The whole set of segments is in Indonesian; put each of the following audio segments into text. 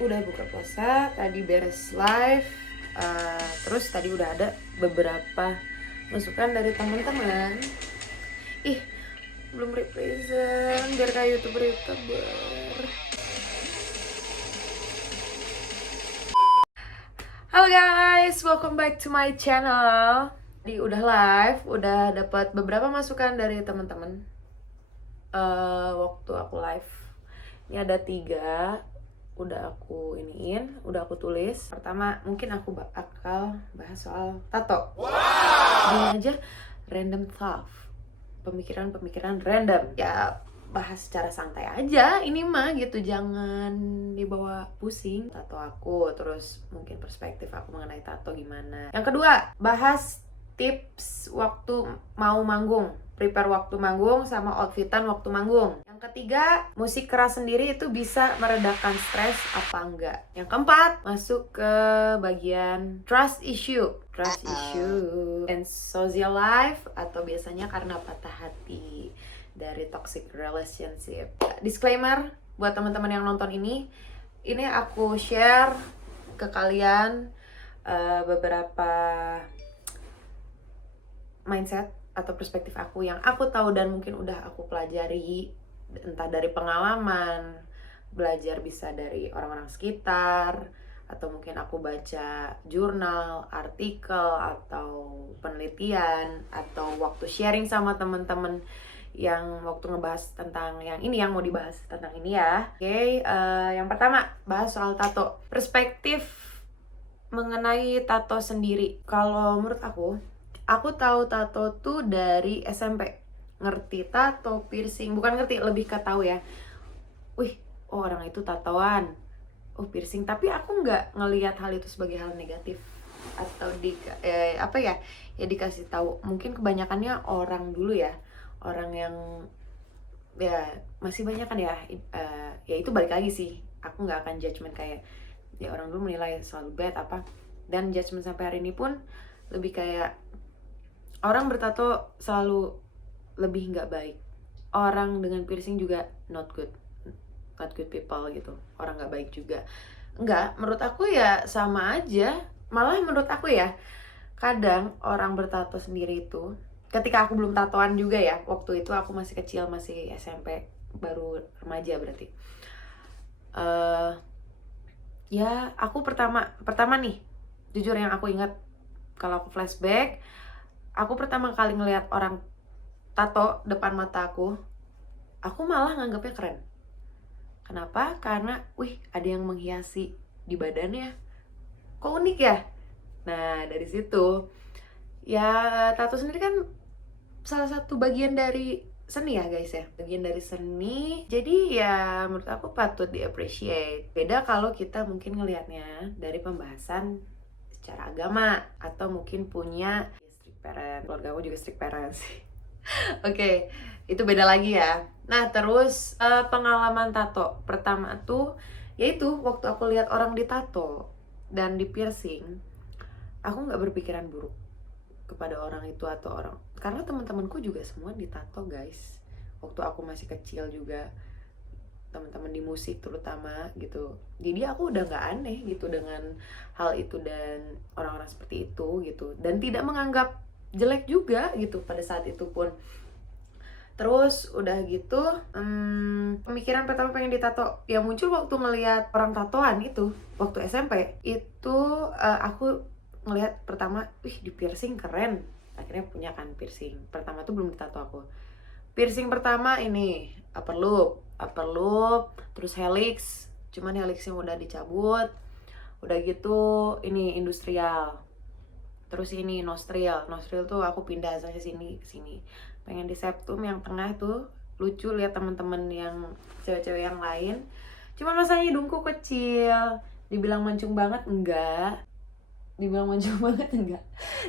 udah buka puasa, tadi beres live, terus tadi udah ada beberapa masukan dari teman-teman. Ih, belum represent biar kayak youtuber. Halo guys, welcome back to my channel. Di udah live, udah dapat beberapa masukan dari teman-teman. Waktu aku live, ini ada 3, udah aku iniin, udah aku tulis. Pertama, mungkin aku bakal bahas soal tato. Ini aja random thought, pemikiran random. Ya bahas secara santai aja ini mah gitu, jangan dibawa pusing. Tato aku, terus mungkin perspektif aku mengenai tato gimana. Yang kedua, bahas tips waktu mau manggung, prepare waktu manggung sama outfitan waktu manggung. Yang ketiga, musik keras sendiri itu bisa meredakan stres apa enggak. Yang keempat, masuk ke bagian trust issue and social life, atau biasanya karena patah hati dari toxic relationship. Disclaimer buat teman-teman yang nonton ini aku share ke kalian beberapa mindset atau perspektif aku yang aku tahu dan mungkin udah aku pelajari, entah dari pengalaman, belajar bisa dari orang-orang sekitar, atau mungkin aku baca jurnal, artikel, atau penelitian, atau waktu sharing sama temen-temen yang waktu ngebahas tentang yang ini, yang mau dibahas tentang ini ya. Oke, yang pertama bahas soal tato. Perspektif mengenai tato sendiri. Kalau menurut aku tahu tato tuh dari SMP. Ngerti tato, piercing, bukan ngerti, lebih ke tahu ya. Wih, oh orang itu tatoan, oh piercing. Tapi aku nggak ngelihat hal itu sebagai hal negatif atau ya dikasih tahu. Mungkin kebanyakannya orang dulu ya, orang yang ya masih banyak kan ya, ya itu balik lagi sih. Aku nggak akan judgement kayak ya orang dulu menilai selalu bad apa, dan judgement sampai hari ini pun lebih kayak orang bertato selalu lebih nggak baik, orang dengan piercing juga not good people gitu, orang nggak baik juga. Enggak, menurut aku ya sama aja. Malah menurut aku ya, kadang orang bertato sendiri itu, ketika aku belum tatoan juga ya, waktu itu aku masih kecil, masih SMP, baru remaja berarti. Ya aku pertama nih, jujur yang aku ingat, kalau aku flashback, aku pertama kali ngelihat orang tato depan mata aku malah nganggapnya keren. Kenapa? Karena wih, ada yang menghiasi di badannya, kok unik ya. Nah dari situ ya, tato sendiri kan salah satu bagian dari seni ya guys ya, bagian dari seni. Jadi ya menurut aku patut di-appreciate. Beda kalau kita mungkin ngelihatnya dari pembahasan secara agama, atau mungkin punya strict parent. Keluarga aku juga strict parent sih. Oke, itu beda lagi ya. Nah terus pengalaman tato pertama tuh yaitu waktu aku lihat orang ditato dan di piercing. Aku nggak berpikiran buruk kepada orang itu atau orang, karena teman-temanku juga semua ditato guys. Waktu aku masih kecil juga, teman-teman di musik terutama gitu. Jadi aku udah nggak aneh gitu dengan hal itu dan orang-orang seperti itu gitu, dan tidak menganggap jelek juga gitu pada saat itu pun. Terus udah gitu, pemikiran pertama pengen ditato yang muncul waktu ngelihat orang tatoan itu waktu SMP itu, aku ngelihat pertama, wih di piercing keren. Akhirnya punya kan piercing. Pertama tuh belum ditato aku. Piercing pertama ini upper loop, terus helix. Cuman helixnya udah dicabut. Udah gitu ini industrial. Terus ini nostril tuh aku pindah aja sini. Pengen di septum yang tengah tuh lucu, lihat teman-teman yang cewek-cewek yang lain. Cuma masalahnya hidungku kecil. Dibilang mancung banget enggak.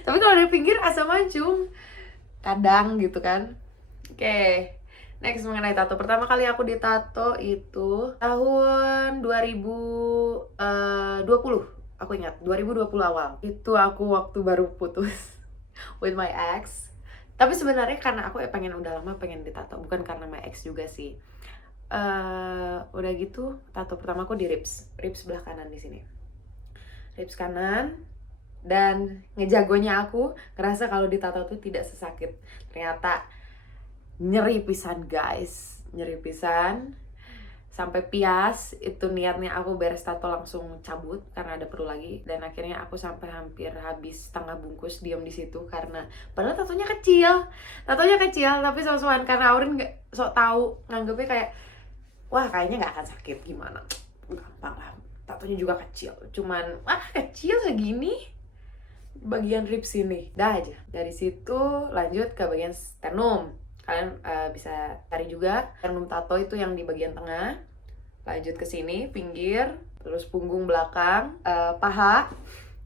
Tapi kalau dari pinggir asam mancung kadang gitu kan. Oke. Next, mengenai tato. Pertama kali aku ditato itu tahun 2020. Aku ingat 2020 awal. Itu aku waktu baru putus with my ex. Tapi sebenarnya karena aku pengen, udah lama pengen ditato, bukan karena my ex juga sih. udah gitu tato pertama aku di ribs sebelah kanan di sini, ribs kanan. Dan ngejagonya aku ngerasa kalau ditato tuh tidak sesakit, ternyata nyeri pisan guys, nyeri pisan sampai pias. Itu niatnya aku beres tato langsung cabut karena ada perlu lagi, dan akhirnya aku sampai hampir habis setengah bungkus diam di situ karena padahal tatonya kecil tapi sosokan karena Aurin nggak sok tahu nganggepnya kayak wah kayaknya nggak akan sakit, gimana, gampang lah, tatonya juga kecil, cuman kecil segini bagian ribs sini. Dah aja. Dari situ lanjut ke bagian sternum. Kalian bisa cari juga sternum tato itu yang di bagian tengah. Lanjut ke sini, pinggir, terus punggung belakang, paha.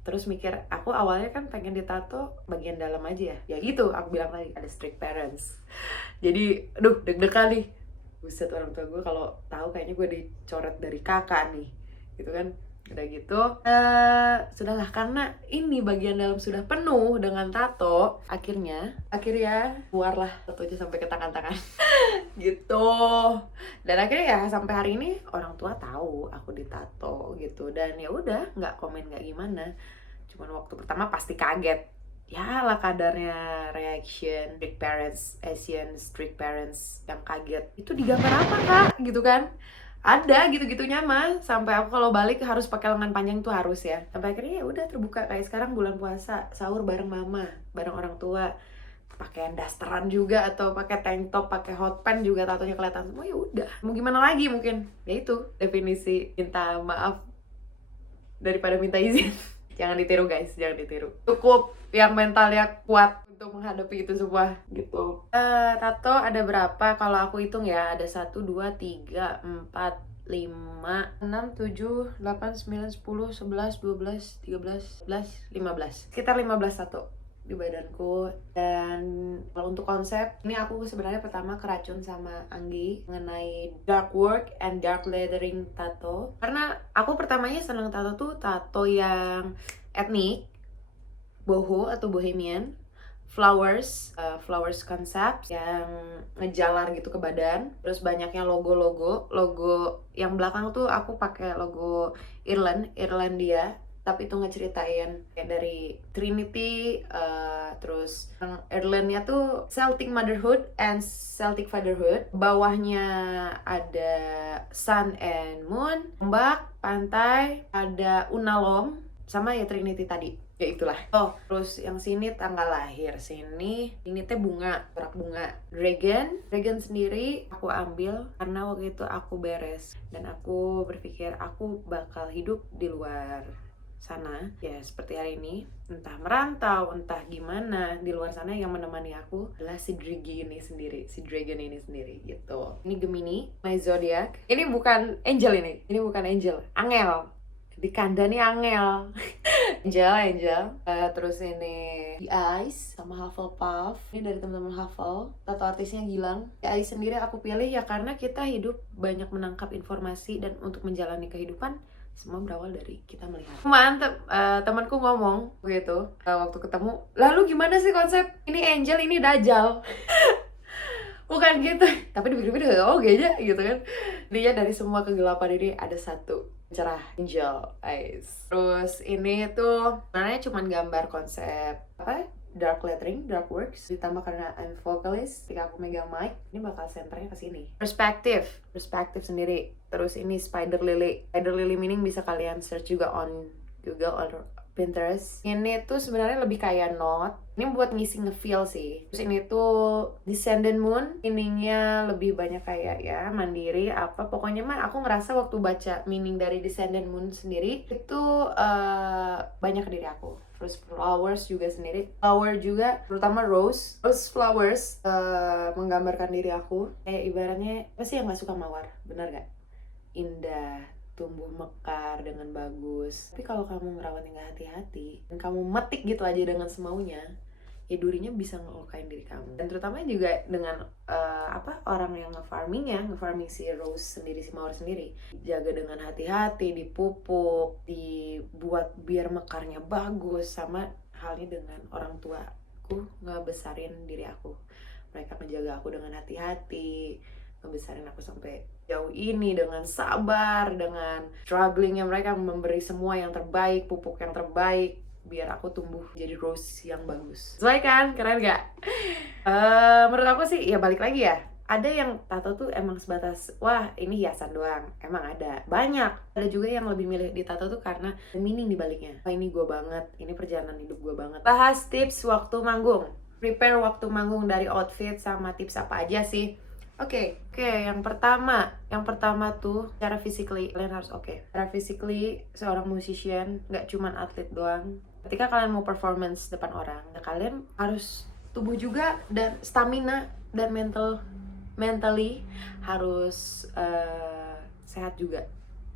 Terus mikir, aku awalnya kan pengen ditato bagian dalam aja ya. Ya gitu, aku bilang tadi ada strict parents. Jadi, aduh deg-degan nih. Buset, orang tua gue kalau tahu kayaknya gue dicoret dari kakak nih, gitu kan. Udah gitu, sudahlah karena ini bagian dalam sudah penuh dengan tato, akhirnya keluarlah tatonya sampai ke tangan-tangan gitu. Dan akhirnya ya sampai hari ini orang tua tahu aku ditato gitu, dan ya udah nggak komen nggak gimana. Cuman waktu pertama pasti kaget, ya lah kadarnya reaction Asian strict parents yang kaget, itu digambar apa kak gitu kan. Ada gitu-gitunya mah, sampai aku kalau balik harus pakai lengan panjang tuh harus ya. Sampai akhirnya ya udah terbuka kayak sekarang bulan puasa, sahur bareng mama, bareng orang tua, pakaian dasteran juga atau pakai tank top, pakai hot pants juga tatonya kelihatan semua. Ya udah, mau gimana lagi, mungkin ya itu definisi minta maaf daripada minta izin. Jangan ditiru guys, jangan ditiru. Cukup yang mentalnya kuat untuk menghadapi itu semua gitu. Tato ada berapa? Kalau aku hitung ya, ada 1, 2, 3, 4, 5, 6, 7, 8, 9, 10, 11, 12, 13, 14, 15. Sekitar 15 tato di badanku. Dan kalau untuk konsep, ini aku sebenarnya pertama keracun sama Anggi mengenai dark work and dark lettering tato. Karena aku pertamanya seneng tato tuh tato yang etnik, boho atau bohemian, flowers concept yang ngejalar gitu ke badan, terus banyaknya logo yang belakang tuh aku pakai logo Irlandia, tapi itu ngeceritain kayak dari Trinity, terus Irelandnya tuh Celtic motherhood and Celtic fatherhood, bawahnya ada sun and moon, ombak, pantai, ada unalom, sama ya Trinity tadi, ya itulah. Oh, terus yang sini tanggal lahir, ini teh bunga, corak bunga dragon sendiri aku ambil karena waktu itu aku beres dan aku berpikir aku bakal hidup di luar sana ya seperti hari ini, entah merantau entah gimana di luar sana. Yang menemani aku adalah si dragon ini sendiri gitu. Ini Gemini, my zodiac. Ini bukan angel, ini bukan angel, angel dikandani angel. Angel. Terus ini The Eyes sama Hufflepuff. Ini dari teman-teman Huffle. Tato artisnya Gilang. The Eyes sendiri aku pilih ya karena kita hidup banyak menangkap informasi, dan untuk menjalani kehidupan semua berawal dari kita melihat. Mantep. Temanku ngomong begitu waktu ketemu, lalu gimana sih konsep ini angel ini dajjal? Bukan gitu, tapi dipikir-pikir oke aja gitu kan. Dia dari semua kegelapan ini ada satu cerah, angel eyes. Terus ini tuh sebenarnya cuma gambar konsep apa, dark lettering, dark works, ditambah karena I'm vocalist, ketika aku megang mic ini bakal senternya ke sini. Perspektif sendiri. Terus ini spider lily meaning bisa kalian search juga on Google or Pinterest. Ini tuh sebenarnya lebih kayak note. Ini buat ngisi nge-feel sih. Terus ini tuh descendant moon, meaningnya lebih banyak kayak ya mandiri apa. Pokoknya mah aku ngerasa waktu baca meaning dari descendant moon sendiri itu banyak ke diri aku. Terus flowers juga sendiri. Flower juga, terutama rose flowers menggambarkan diri aku. Kayak ibaratnya apa sih yang gak suka mawar? Benar gak? Indah, tumbuh mekar dengan bagus. Tapi kalau kamu ngerawatnya nggak hati-hati dan kamu metik gitu aja dengan semaunya, ya durinya bisa ngelukain diri kamu. Dan terutama juga dengan orang yang nge-farming si rose sendiri, si mawar sendiri, jaga dengan hati-hati, dipupuk, dibuat biar mekarnya bagus. Sama halnya dengan orang tuaku ngebesarin diri aku, mereka menjaga aku dengan hati-hati, ngebesarin aku sampai jauh ini dengan sabar, dengan strugglingnya mereka memberi semua yang terbaik, pupuk yang terbaik biar aku tumbuh jadi rose yang bagus. Sesuai kan? Keren gak? Menurut aku sih ya balik lagi ya, ada yang tato tuh emang sebatas wah ini hiasan doang, emang ada banyak. Ada juga yang lebih milih di tato tuh karena meaning di baliknya. Wah ini gue banget, ini perjalanan hidup gue banget. Bahas tips waktu manggung, prepare waktu manggung dari outfit sama tips apa aja sih. Oke, yang pertama tuh secara physically kalian harus oke. Secara physically seorang musician nggak cuman atlet doang. Ketika kalian mau performance depan orang, kalian harus tubuh juga dan stamina dan mentally harus sehat juga,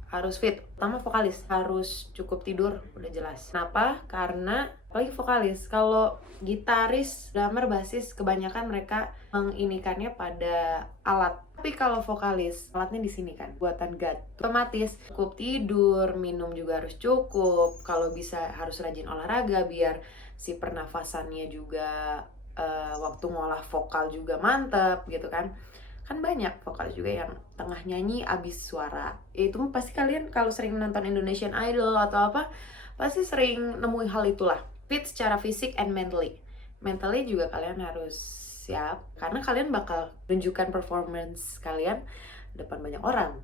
harus fit. Pertama vokalis harus cukup tidur, udah jelas. Kenapa? Karena apalagi vokalis, kalau gitaris, drummer, basis kebanyakan mereka menginikannya pada alat. Tapi kalau vokalis, alatnya di sini kan, buatan God. Otomatis cukup tidur, minum juga harus cukup. Kalau bisa harus rajin olahraga biar si pernafasannya juga waktu ngolah vokal juga mantep gitu kan. Kan banyak vokalis juga yang tengah nyanyi abis suara. Itu pasti kalian kalau sering nonton Indonesian Idol atau apa, pasti sering nemuin hal itulah. Fit secara fisik and mentally. Mentally juga kalian harus siap karena kalian bakal tunjukkan performance kalian depan banyak orang.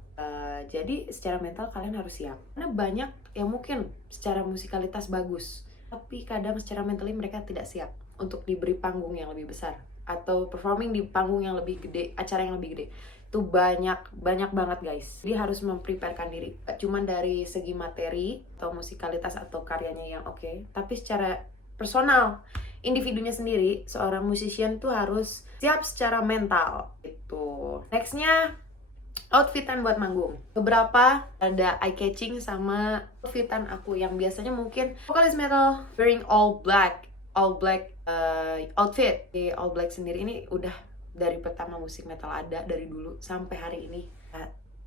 Jadi secara mental kalian harus siap. Karena banyak yang mungkin secara musikalitas bagus, tapi kadang secara mentally mereka tidak siap untuk diberi panggung yang lebih besar atau performing di panggung yang lebih gede, acara yang lebih gede. Itu banyak banget guys. Jadi harus mempreparekan diri. Gak cuman dari segi materi atau musikalitas atau karyanya yang oke, tapi secara personal, individunya sendiri, seorang musician tuh harus siap secara mental gitu. Nextnya outfitan buat manggung. Beberapa ada eye catching sama outfitan aku yang biasanya mungkin vokalis metal wearing all black outfit. Di all black sendiri ini udah dari pertama musik metal ada dari dulu sampai hari ini.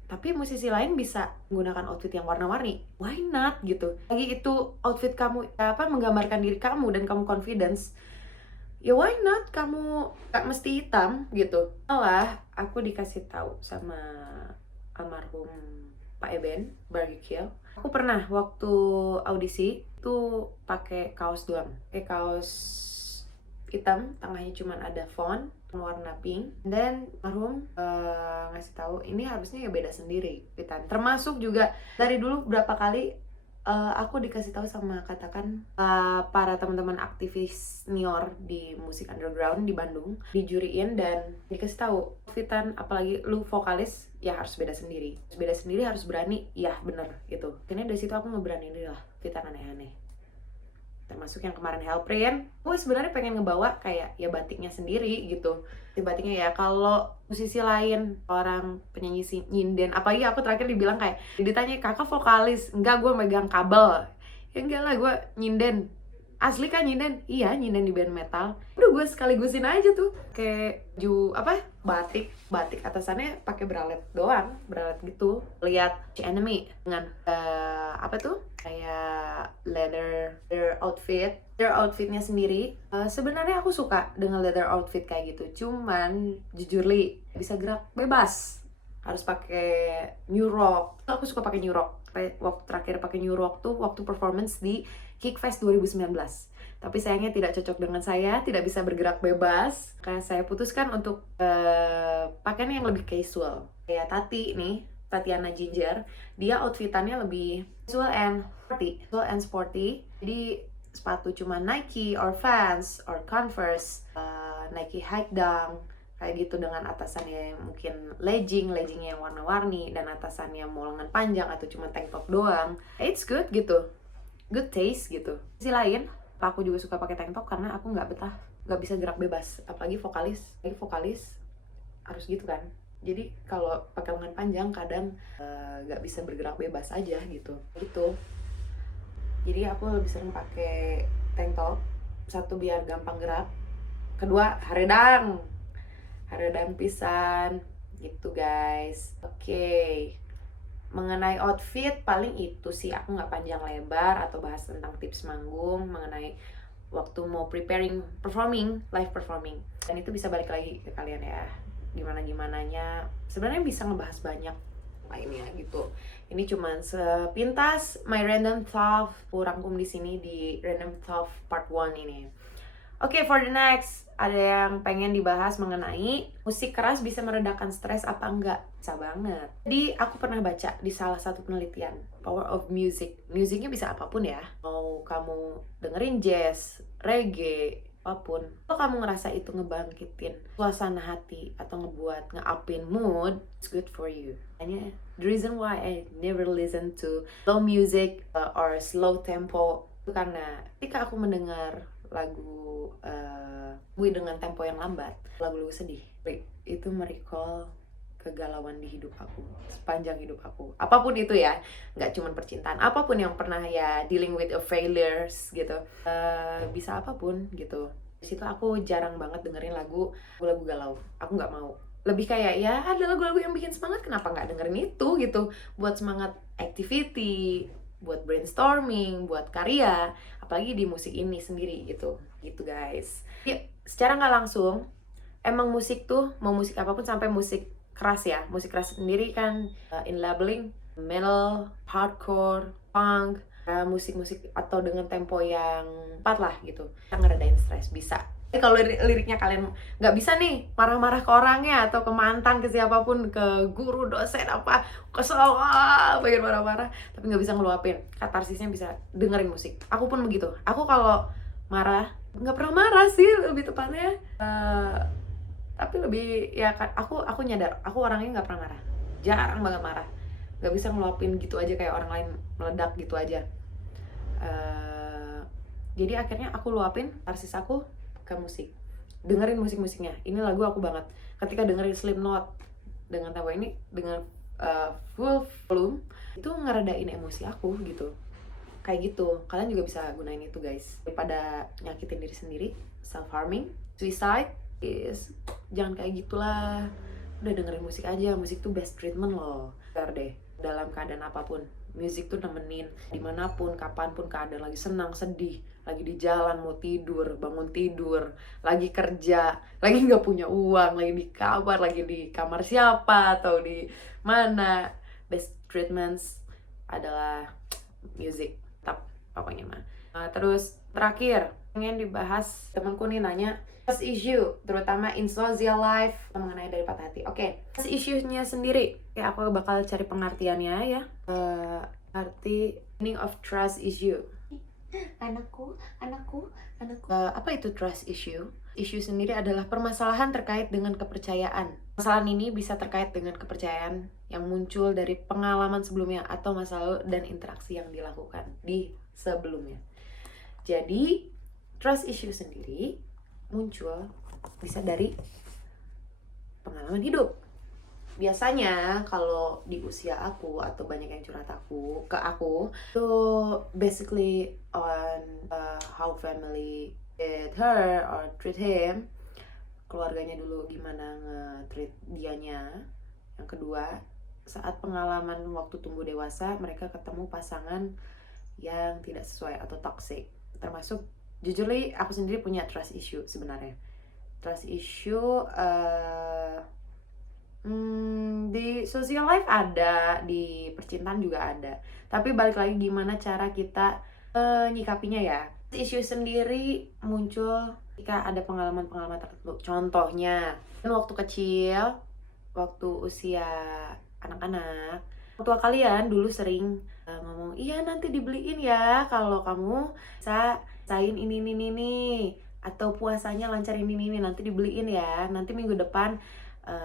Tapi musisi lain bisa menggunakan outfit yang warna-warni. Why not gitu? Lagi itu outfit kamu menggambarkan diri kamu dan kamu confidence. Ya why not, kamu gak mesti hitam gitu. Malah aku dikasih tahu sama almarhum Pak Eben Bargikil, aku pernah waktu audisi tuh pakai kaos doang, kaos hitam, tengahnya cuma ada font warna pink. Dan almarhum ngasih tahu ini harusnya ya beda sendiri fitan. Termasuk juga dari dulu berapa kali aku dikasih tahu sama katakan para teman-teman aktivis senior di musik underground di Bandung, dijuriin dan dikasih tahu fitan, apalagi lu vokalis ya harus beda sendiri, harus berani, ya bener gitu. Akhirnya dari situ aku ngeberaniin diri lah fitan aneh-aneh, termasuk yang kemarin Hellprint. Gue sebenarnya pengen ngebawa kayak ya batiknya sendiri gitu. Di batiknya ya kalau musisi lain, orang penyanyi nyinden, apalagi aku terakhir dibilang kayak ditanya kakak vokalis, enggak gue megang kabel. Ya enggak lah, gue nyinden. Asli kan nyinden? Iya, nyinden di band metal. Udah gue sekaligusin aja tuh kayak batik atasannya pakai bralet doang, bralet gitu. Lihat Enemy dengan kayak leather outfitnya sendiri. Sebenarnya aku suka dengan leather outfit kayak gitu, cuman jujur li bisa gerak bebas, harus pakai New Rock. Aku suka pakai New Rock. Waktu terakhir pakai New Rock tuh waktu performance di Kickfest 2019. Tapi sayangnya tidak cocok dengan saya, tidak bisa bergerak bebas. Karena saya putuskan untuk pakaian yang lebih casual. Kayak Tatiana Ginger, dia outfitannya lebih casual and sporty. Jadi sepatu cuma Nike or Vans or Converse, Nike Hike Dunk kayak gitu, dengan atasannya mungkin leggingnya yang warna-warni dan atasannya mau lengan panjang atau cuma tank top doang. It's good gitu, good taste gitu. Sisi lain, aku juga suka pakai tank top karena aku nggak bisa gerak bebas, apalagi vokalis harus gitu kan. Jadi kalau pakai lengan panjang kadang nggak bisa bergerak bebas aja gitu. Jadi aku lebih sering pakai tank top. Satu biar gampang gerak, kedua haredang pisan gitu guys. Oke. Mengenai outfit paling itu sih, aku nggak panjang lebar atau bahas tentang tips manggung mengenai waktu mau preparing live performing, dan itu bisa balik lagi ke kalian ya. gimana-gimananya. Sebenarnya bisa ngebahas banyak lainnya gitu. Ini cuman sepintas my random thought, aku rangkum di sini di random thought part 1 ini. Oke, for the next, ada yang pengen dibahas mengenai musik keras bisa meredakan stres apa enggak? Bisa banget. Jadi aku pernah baca di salah satu penelitian, Power of Music. Musiknya bisa apapun ya. Mau kamu dengerin jazz, reggae, apapun. Kalau kamu ngerasa itu ngebangkitin suasana hati atau ngebuat nge-upin mood, it's good for you. Hanya the reason why I never listen to slow music or slow tempo itu karena ketika aku mendengar lagu dengan tempo yang lambat, lagu-lagu sedih, itu merecall kegalauan di hidup aku sepanjang hidup aku, apapun itu ya, nggak cuma percintaan, apapun yang pernah ya dealing with a failures gitu, bisa apapun gitu. Di situ aku jarang banget dengerin lagu-lagu galau, aku nggak mau. Lebih kayak ya ada lagu-lagu yang bikin semangat, kenapa nggak dengerin itu gitu, buat semangat activity, buat brainstorming, buat karya, apalagi di musik ini sendiri gitu guys. Ya, secara nggak langsung emang musik tuh, mau musik apapun sampai musik keras ya, musik keras sendiri kan in labeling metal, hardcore, punk, musik-musik atau dengan tempo yang cepat lah gitu, kita ngeredain stres bisa. Tapi kalau liriknya kalian nggak bisa nih marah-marah ke orangnya atau ke mantan, ke siapapun, ke guru, dosen, apa, kesel, pengen marah-marah tapi nggak bisa ngeluapin, katarsisnya bisa dengerin musik. Aku pun begitu, aku kalau marah nggak pernah marah sih lebih tepatnya, tapi lebih ya kan aku nyadar aku orangnya nggak pernah marah, jarang banget marah, nggak bisa ngeluapin gitu aja kayak orang lain meledak gitu aja. Jadi akhirnya aku luapin tarsis aku ke musik, dengerin musik-musiknya. Ini lagu aku banget, ketika dengerin Slipknot dengan tempo ini dengan full volume, itu ngeredain emosi aku gitu. Kayak gitu, kalian juga bisa gunain itu guys, daripada nyakitin diri sendiri, self harming, suicide is jangan kayak gitulah. Udah dengerin musik aja, musik tuh best treatment loh. Bentar deh, dalam keadaan apapun musik tuh nemenin, dimanapun, kapanpun keadaan, lagi senang, sedih, lagi di jalan, mau tidur, bangun tidur, lagi kerja, lagi nggak punya uang, lagi di kamar, lagi di kamar siapa atau di mana, best treatments adalah music, tetap pokoknya mah. Terus terakhir pengen dibahas, temanku nih nanya trust issue, terutama in social life, mengenai dari patah hati. Oke, trust issue-nya sendiri, ya aku bakal cari pengertiannya ya. Arti meaning of trust issue. Anakku. Apa itu trust issue? Issue sendiri adalah permasalahan terkait dengan kepercayaan. Permasalahan ini bisa terkait dengan kepercayaan yang muncul dari pengalaman sebelumnya atau masa lalu dan interaksi yang dilakukan di sebelumnya. Jadi, trust issue sendiri muncul bisa dari pengalaman hidup. Biasanya kalau di usia aku atau banyak yang curhat ke aku itu basically on how family treat her or treat him, keluarganya dulu gimana nge-treat dianya. Yang kedua, saat pengalaman waktu tumbuh dewasa, mereka ketemu pasangan yang tidak sesuai atau toxic. Termasuk, jujur li, aku sendiri punya trust issue sebenarnya. Trust issue di social life ada, di percintaan juga ada. Tapi balik lagi gimana cara kita nyikapinya ya. Isu sendiri muncul ketika ada pengalaman-pengalaman tertentu. Contohnya, waktu kecil, waktu usia anak-anak, tua kalian dulu sering ngomong, iya nanti dibeliin ya kalau kamu bisa sain ini, atau puasanya lancar ini, nanti dibeliin ya, nanti minggu depan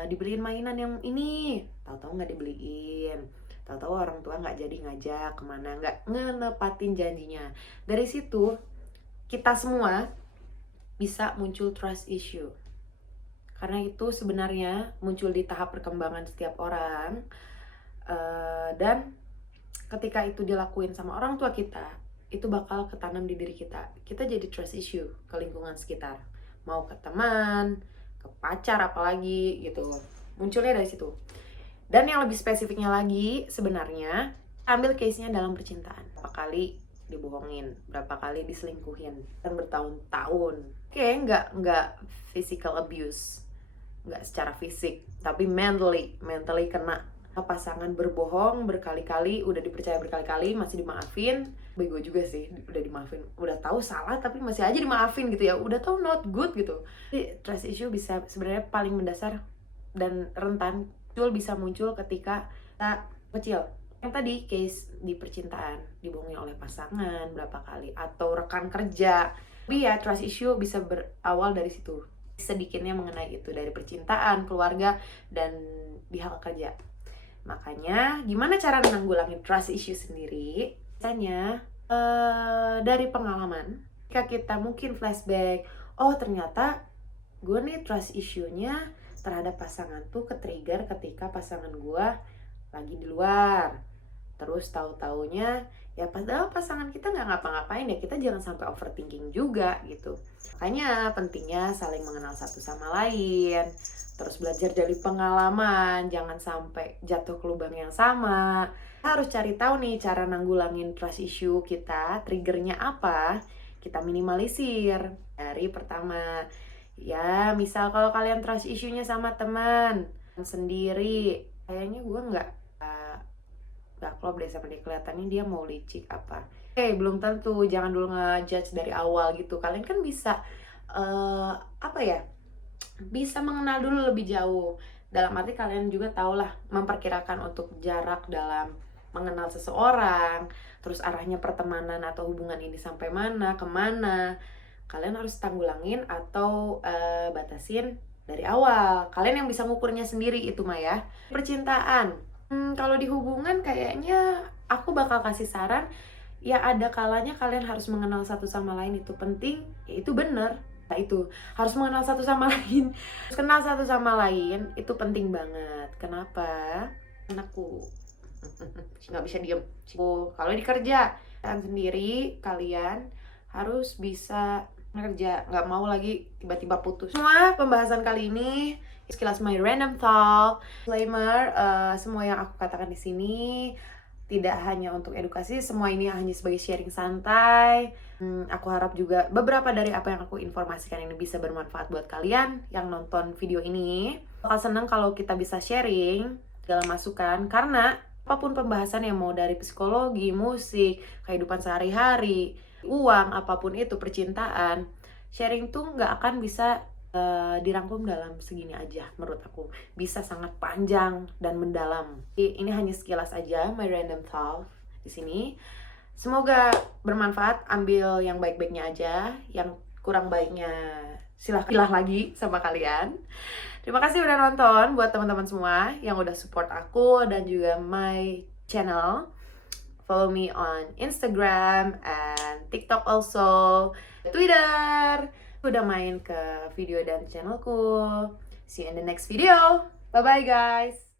dibeliin mainan yang ini. Tahu-tahu nggak dibeliin, tahu-tahu orang tua nggak jadi ngajak kemana, nggak ngenepatin janjinya. Dari situ kita semua bisa muncul trust issue, karena itu sebenarnya muncul di tahap perkembangan setiap orang, dan ketika itu dilakuin sama orang tua kita, itu bakal ketanam di diri kita. Kita jadi trust issue ke lingkungan sekitar, mau ke teman, ke pacar apalagi gitu, munculnya dari situ. Dan yang lebih spesifiknya lagi sebenarnya, ambil case-nya dalam percintaan. Berapa kali dibohongin, berapa kali diselingkuhin, dan bertahun-tahun. Oke, nggak physical abuse, nggak secara fisik, tapi mentally kena. Pasangan berbohong berkali-kali, udah dipercaya berkali-kali, masih dimaafin. Bego juga sih, udah dimaafin, udah tahu salah tapi masih aja dimaafin gitu ya, udah tahu not good gitu. Jadi trust issue bisa sebenarnya paling mendasar dan rentan bisa muncul ketika kita kecil. Yang tadi case di percintaan, dibohongin oleh pasangan berapa kali, atau rekan kerja. Tapi ya trust issue bisa berawal dari situ, sedikitnya mengenai itu, dari percintaan, keluarga, dan di hal kerja. Makanya gimana cara menanggulangi trust issue sendiri? Biasanya dari pengalaman, ketika kita mungkin flashback, oh ternyata gue nih trust issue-nya terhadap pasangan tuh ke-trigger ketika pasangan gue lagi di luar. Terus tahu-taunya ya padahal pasangan kita nggak ngapa-ngapain, ya kita jangan sampai overthinking juga gitu. Makanya pentingnya saling mengenal satu sama lain, terus belajar dari pengalaman, jangan sampai jatuh ke lubang yang sama. Kita harus cari tahu nih cara nanggulangin trust issue kita, triggernya apa, kita minimalisir. Dari pertama, ya misal kalau kalian trust issue-nya sama teman sendiri, kayaknya gue nggak klop deh sama dia, kelihatannya dia mau licik apa. Belum tentu, jangan dulu ngejudge dari awal gitu. Kalian kan bisa bisa mengenal dulu lebih jauh. Dalam arti kalian juga tahulah memperkirakan untuk jarak dalam mengenal seseorang, terus arahnya pertemanan atau hubungan ini sampai mana, kemana. Kalian harus tanggulangin atau batasin dari awal. Kalian yang bisa ngukurnya sendiri itu mah ya. Percintaan, kalau di hubungan kayaknya aku bakal kasih saran, ya ada kalanya kalian harus mengenal satu sama lain, itu penting, ya itu bener. Nah itu, harus mengenal satu sama lain. Kenal satu sama lain, itu penting banget. Kenapa? Anakku nggak bisa diem. Kalau di kerja, kalian sendiri, kalian harus bisa kerja, nggak mau lagi tiba-tiba putus. Semua pembahasan kali ini sekilas my random thought. Disclaimer, semua yang aku katakan di sini tidak hanya untuk edukasi, semua ini hanya sebagai sharing santai. Aku harap juga beberapa dari apa yang aku informasikan ini bisa bermanfaat buat kalian yang nonton video ini. Bakal seneng kalau kita bisa sharing segala masukan, karena apapun pembahasan yang mau dari psikologi, musik, kehidupan sehari-hari, uang, apapun itu, percintaan, sharing tuh nggak akan bisa dirangkum dalam segini aja. Menurut aku bisa sangat panjang dan mendalam. Ini hanya sekilas aja my random thought di sini. Semoga bermanfaat. Ambil yang baik-baiknya aja, yang kurang baiknya silahkan pilah lagi sama kalian. Terima kasih udah nonton. Buat teman-teman semua yang udah support aku dan juga my channel, follow me on Instagram and TikTok, also Twitter. Udah main ke video dan channelku. See you in the next video. Bye bye guys.